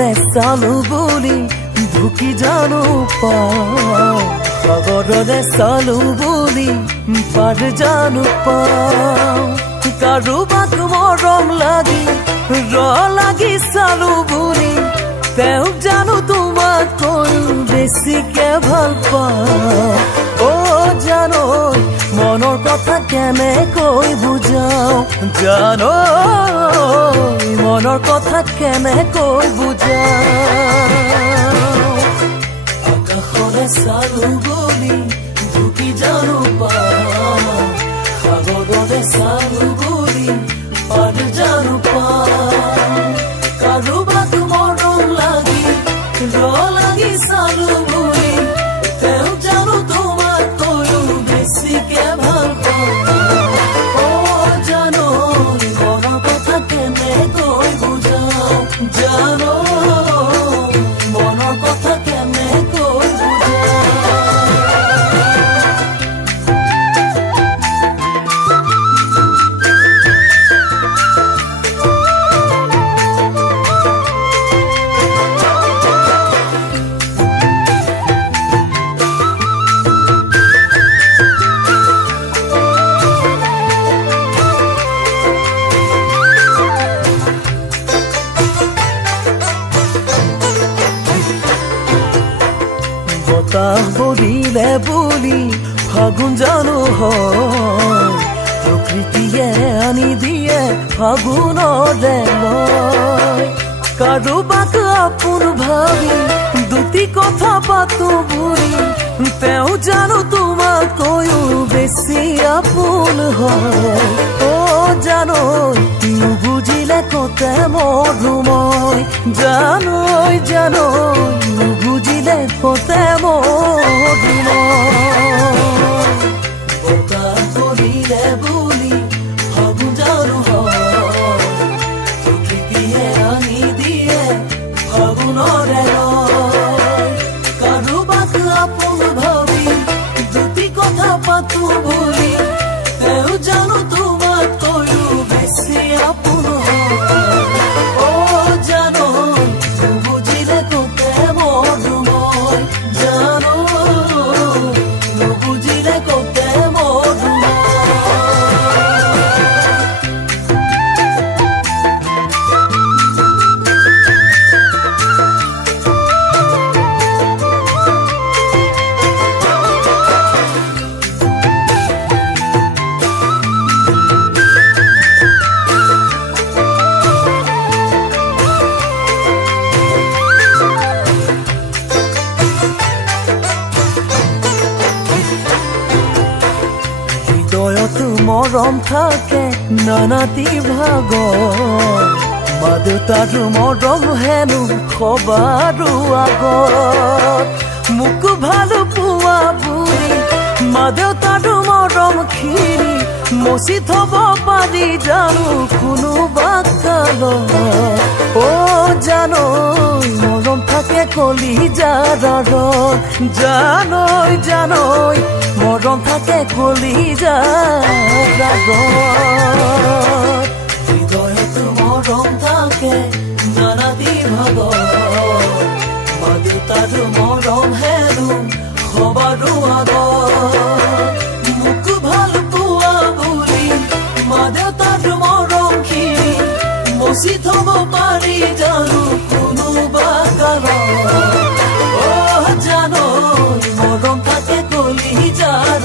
সাগৰৰে চালো বুলি ঢুকি জানো পাওঁ সাগৰৰে চালো বুলি পাৰ জানো পাওঁ কাৰোবাক মৰম লাগি লাগি চালো বুলি তেওঁক জানো তোমাতকৈ বেছিকে ভাল পাওঁ অ' জানো মনৰ কথা কেনেকৈ বুজাওঁ জানো মনৰ কথা কেনেকৈ বুজাওঁ আকাশৰে চালো বুলি ঢুকি জানো পাওঁ সাগৰৰে চালো বুলি পাৰ জানো পাওঁ কাৰোবাক মৰম লাগি লাগি চালো বুলি তেওঁক জানো তোমাতকৈও বেছিকে ভাল পাওঁ অ' জানো মনৰ কথা কেনেকৈ বুজাওঁ জানো মনৰ কথা কেনেকৈ বুজাওঁ বতাহ বলিলে বুলি ফাগুন জানো হয় প্ৰকৃতিয়ে আনি দিয়ে ফাগুনৰে লয় কাৰোবাক আপোন ভাবি দুটি কথা পাতো বুলি তেওঁ জানো তোমাতকৈও বেছি আপোন হয় অ' জানো নুবুজিলে কতে মৰো মই জানৈ নুবুজিলে কতে মৰো মই বতাহ বলিলে বুলি ফাগুন জানো হয় প্ৰকৃতিয়ে আনি দিয়ে ফাগুনৰে লয় কাৰোবাক আপোন ভাবি দুটি কথা পাতো বুলি তেওঁ জানো তোমাতকৈও বেছি আপোন হয় অ' জানো নুবুজিলে কতে মৰো মই জানো নুবুজিলে কতে মৰো মই হৃদয়তো মৰম থাকে নানাটি ভাগৰ মা দেউতাৰো মৰম হেনো সবাৰো আগত মোক ভাল পোৱা বুলি মা দেউতাৰো মৰমখিনি মচি থব পাৰি জানো কোনোবা কালত অ' জানো মৰম থাকে কলিজাৰ জানৈ মৰম থাকে কলিজাৰ হৃদয়তো মৰম থাকে নানাটি ভাগৰ মা দেউতাৰো মৰম হেনো সবাৰো আগত মোক ভাল পোৱা বুলি মা দেউতাৰো মৰমখিনি মচি থব পাৰি জানো কোনোবা কালত অ' জানো মৰম থাকে কলিজাৰ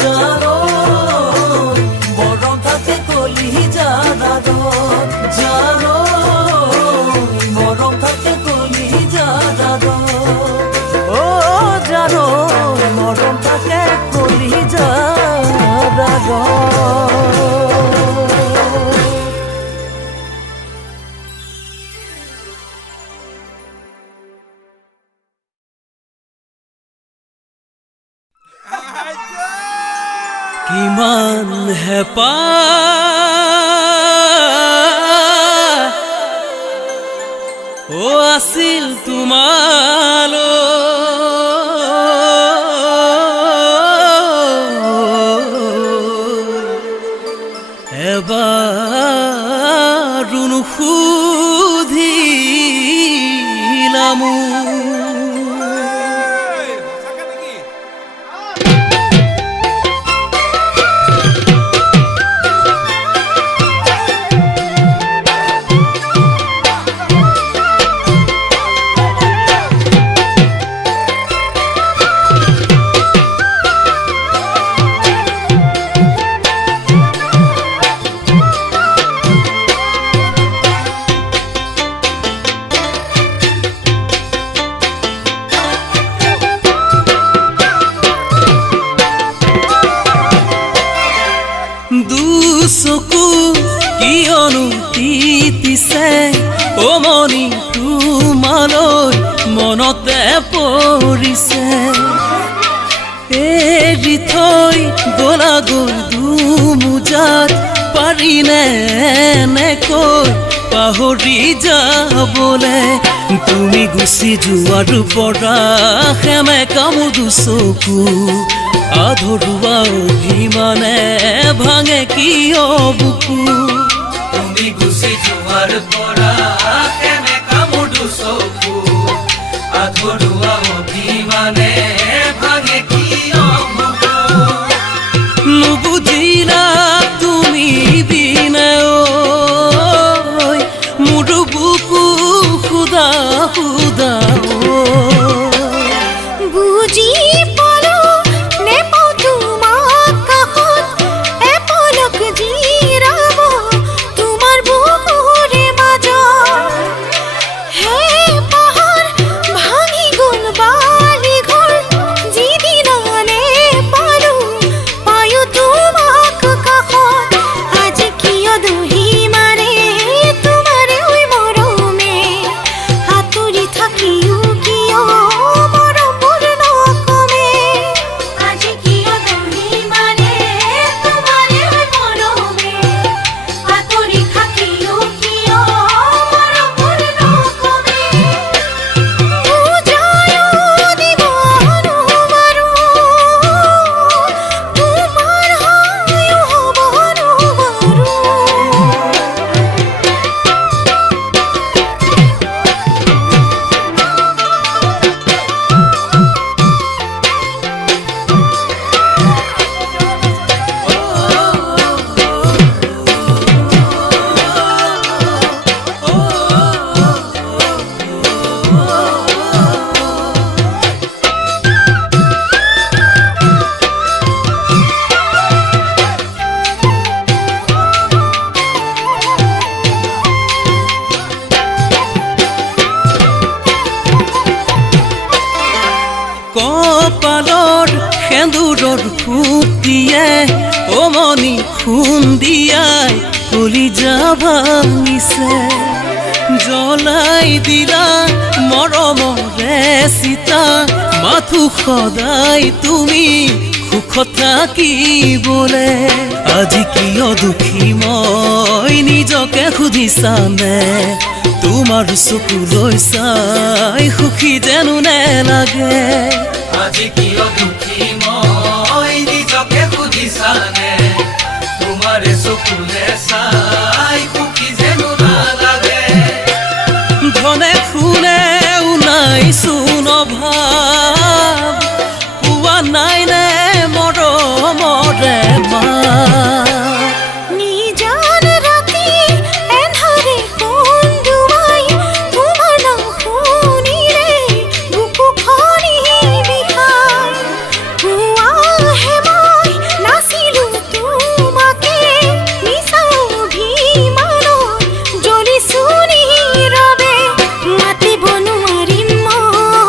জানো মৰম থাকে কলিজাৰ জানো মৰম থাকে কলিজাৰ অ' জানো মৰম থাকে কলিজাৰ কিমান হেঁপাহ ও আছিল তোমালৈ এবাৰ নুসুধি পৰিছে এৰি থৈ গলা গৈ দুমুজাত পাৰিনে এনেকৈ পাহৰি যাবলে তুমি গুচি যোৱাৰ পৰা সেমেকা মোৰ দুচকু আধৰুৱা অভিমানে ভাঙে কিয় বুকু তুমি গুচি যোৱাৰ পৰা সেমেকা মোৰ দুচকু আধৰুৱা অভিমানে ভাঙে কিয় বুকু নুবুজিলা তুমি বিনে মোৰ বুকু খুদা খুদা বুজি পালো নেপাও তোমাক কাষত এপলক জিৰাব তোমাৰ বুকুৰে মাজত হে পাহাৰ ভাঙি গ'ল বালি ঘৰ যিদিনানে পালো পায়ো তোমাক কাষত আজি কিয় দহি মাৰে তোমাৰে ঐ মৰমে আঁতৰি থাকিও কিয় মৰমবোৰ নকমে আজি কিয় দহি মাৰে তোমাৰে ঐ মৰমে আঁতৰি থাকিও কিয় মৰমবোৰ নকমে বুজায়ো দিব নোৱাৰো তোমাৰ হৈও হ'ব নোৱাৰো কপালৰ সেন্দুৰৰ ফুট দিয়ে অমনি খুন্দিয়াই কলিজা ভাঙিছে জ্বলাই দিলা মৰমৰে চিতা মাথো সদায় তুমি সুখত থাকিবলে আজি কিয় দুখী মই নিজকে সুধিছানে তোমাৰ চকুলৈ চাই সুখী যেনো নেলাগে আজি কিয় দুখী মই নিজকে সুধিছানে তোমাৰ চকুলে চাই সুখী যেনো নালাগে ধনে শুনেও নাইচোন অভাৱ পোৱা নাই নে মৰমৰে মাত নিজান ৰাতি এন্ধাৰে কন্দুৱাই তোমাৰ নাম শুনিলে বুকুখনি বিষাই পুৱাহে মই নাচিলো তোমাকে মিছা অভিমানত জ্বলিছো নীৰৱে মাতিব নোৱাৰিম মই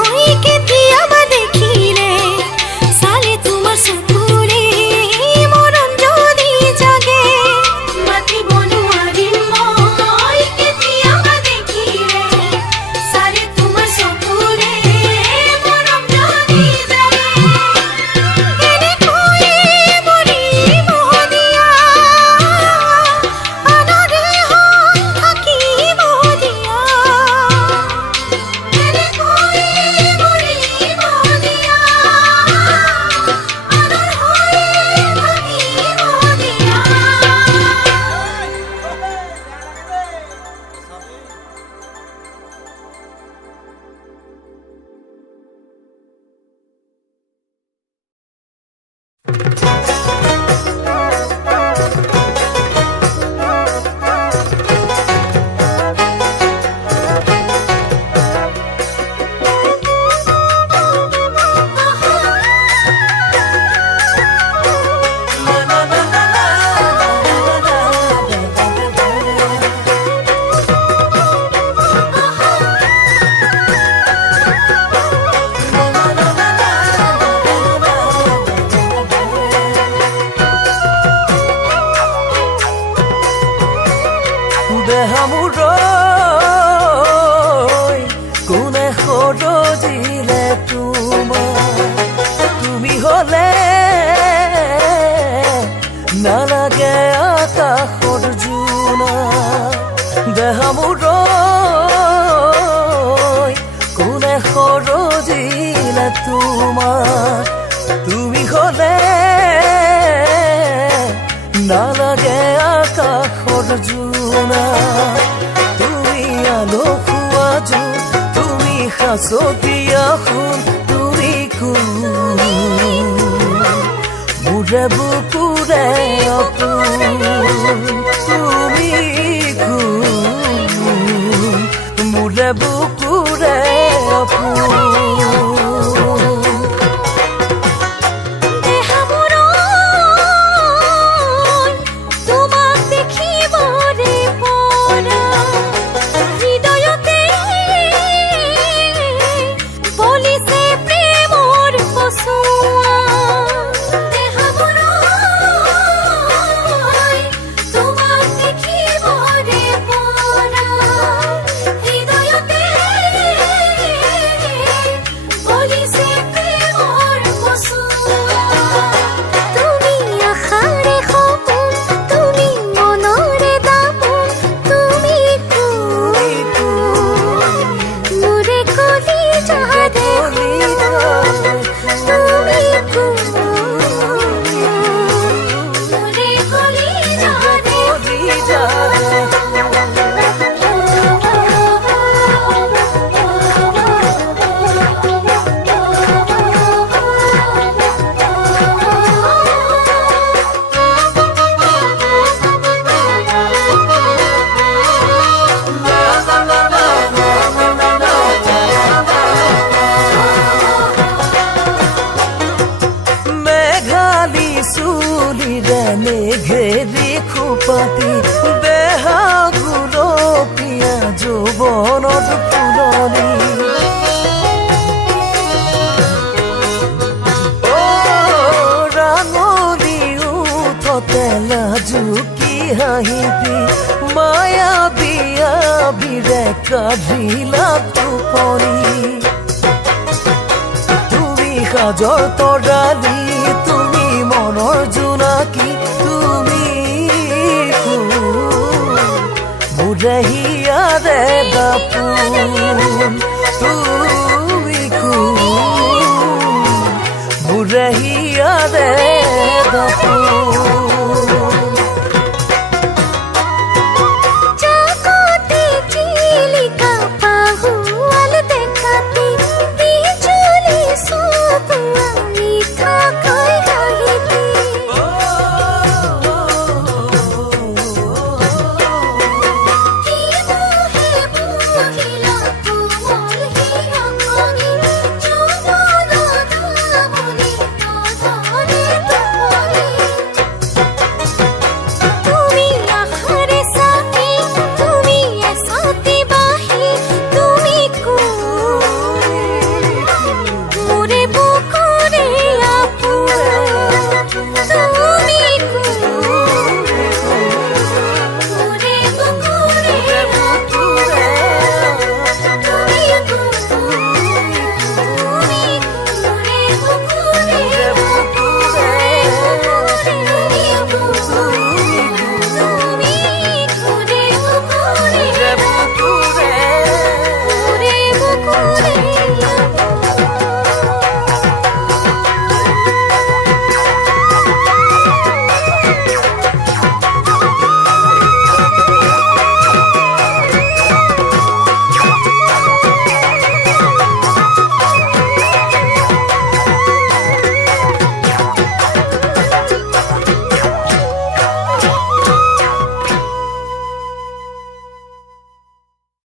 তুমি হলে নালাগে আকাশৰ জোনা তুমি আলো খোৱা জোন তুমি সাঁচতীয়া সোণ তুমি কোন মোৰে বুকুৰে আপোন তুমি কোন মোৰে বুকুৰে আপোন ঘেৰি খোপাতি দেহা গুলপীয়া যৌৱনত ফুলনি ৰাঙলী উঠতে লাজুকী হাঁহিবি মায়া বিয়া বিৰে কাঢ়িলা টোপনি তুমি সাজৰ তৰালি তুমি মনৰ জোনাকী তুমি মোৰে হিয়াৰে দাপোন তুমি মোৰে হিয়াৰে